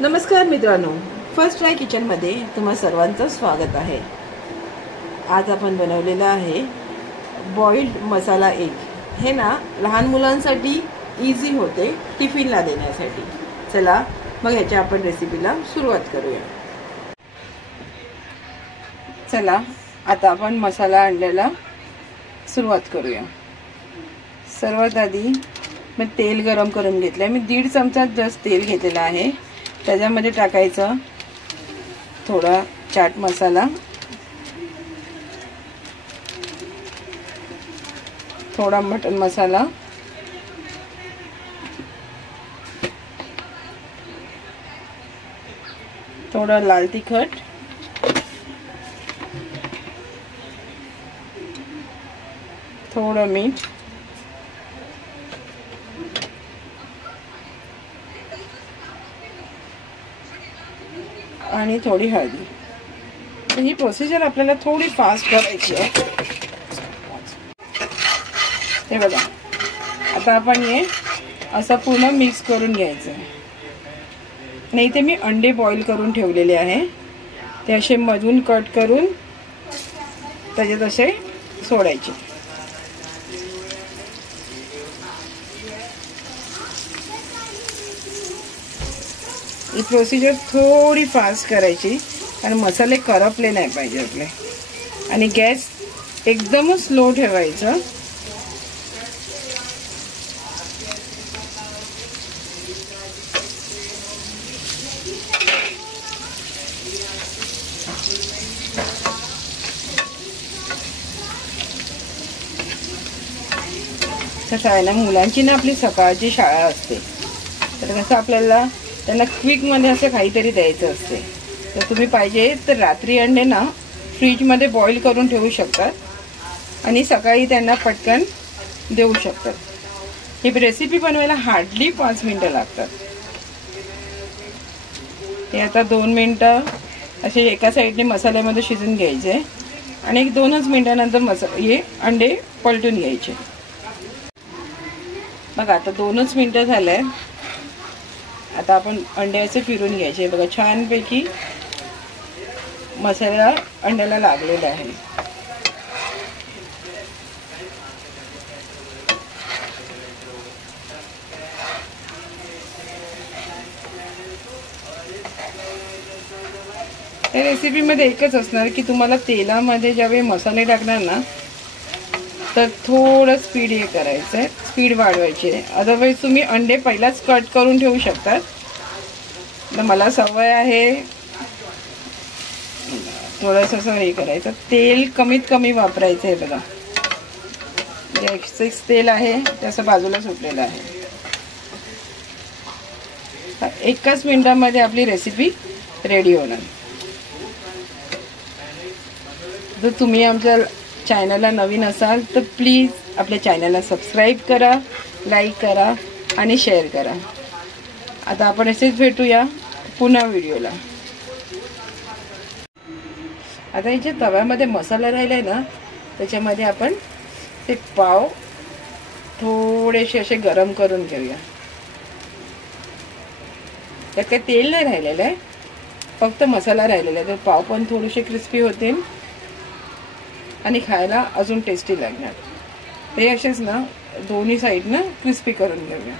नमस्कार मित्रांनो, first try किचनमध्ये तुम्हा सर्वांचं स्वागत आहे। आज आपण बनवलेला आहे बॉइल्ड मसाला एग। हे ना लहान मुलांसाठी इझी होते टिफिनला देण्यासाठी। चला मग ह्याच्या आपण रेसिपीला सुरुवात करूया। चला आता आपण मसाला आणलेला सुरुवात करूया। सर्वात आधी मी तेल गरम करून घेतले। मी 1.5 चमचा जस्ट तेल घेतलेला आहे। त्याच्यामध्ये टाकायचं थोडा चाट मसाला, थोडा मटन मसाला, थोड़ा लाल तिखट, थोड़ा मीठ, आणि थोडी हळदी। तर ही प्रोसिजर आपल्याला थोडी फास्ट करायची आहे। हे बघा, आता आपण हे असं पूर्ण मिक्स करून घ्यायचं आहे। नाही ते मी अंडे बॉईल करून ठेवलेले आहे, ते असे मधून कट करून त्याच्यात असे सोडायचे। ही प्रोसिजर थोडी फास्ट करायची कारण मसाले करपले नाही पाहिजे आपले। आणि गॅस एकदम स्लो ठेवायचा। कसं आहे ना, मुलांची ना आपली सकाळची शाळा असते, तर कसं आपल्याला त्यांना क्विक मध्ये असं काहीतरी द्यायचं असते। तर तुम्ही पाहिजे तर रात्री अंडे ना फ्रीज मध्ये बॉईल करून ठेवू शकतात आणि सकाळी त्यांना पटकन देऊ शकतात। ही रेसिपी बनवायला हार्डली 5 मिनिटं लागतात। हे आता 2 मिनिटं असे एका साईडने मसाल्यामध्ये शिजून घ्यायचे आणि 1-2च मिनिटानंतर हे अंडे पलटून घ्यायचे। बघा आता 2च मिनिटं झाले। आता आपण अंडे असे फिरून घ्यायचे। बघा छानपैकी मसाला अंड्याला लागलेला आहे। या रेसिपीमध्ये एकच असणार की तुम्हाला तेलामध्ये ज्यावेळी मसाले टाकणार ना तर थोडं स्पीड हे करायचं आहे, स्पीड वाढवायची आहे। अदरवाईज तुम्ही अंडे पहिलाच कट करून ठेवू शकतात। तर मला सवय आहे थोडंसं असं हे करायचं। तेल कमीत कमी वापरायचं आहे। बघा जे एक्सेस तेल आहे त्याचं बाजूला सुटलेलं आहे। एकच मिनिटामध्ये आपली रेसिपी रेडी होणार। जर तुम्ही आमच्या चॅनलला नवीन असाल तर प्लीज आपल्या चॅनलला सबस्क्राईब करा, लाईक करा आणि शेअर करा। आता आपण असेच भेटूया पुन्हा व्हिडिओला। आता याच्या तव्यामध्ये मसाला राहिलाय ना, त्याच्यामध्ये आपण ते पाव थोडेसे असे गरम करून घेऊया। त्यात काही तेल नाही राहिलेलं आहे, फक्त मसाला राहिलेला आहे। तर पाव पण थोडेसे क्रिस्पी होतील आणि खायला अजून टेस्टी लागणार। ते असेच ना दोन्ही साईडनं क्रिस्पी करून घेऊया।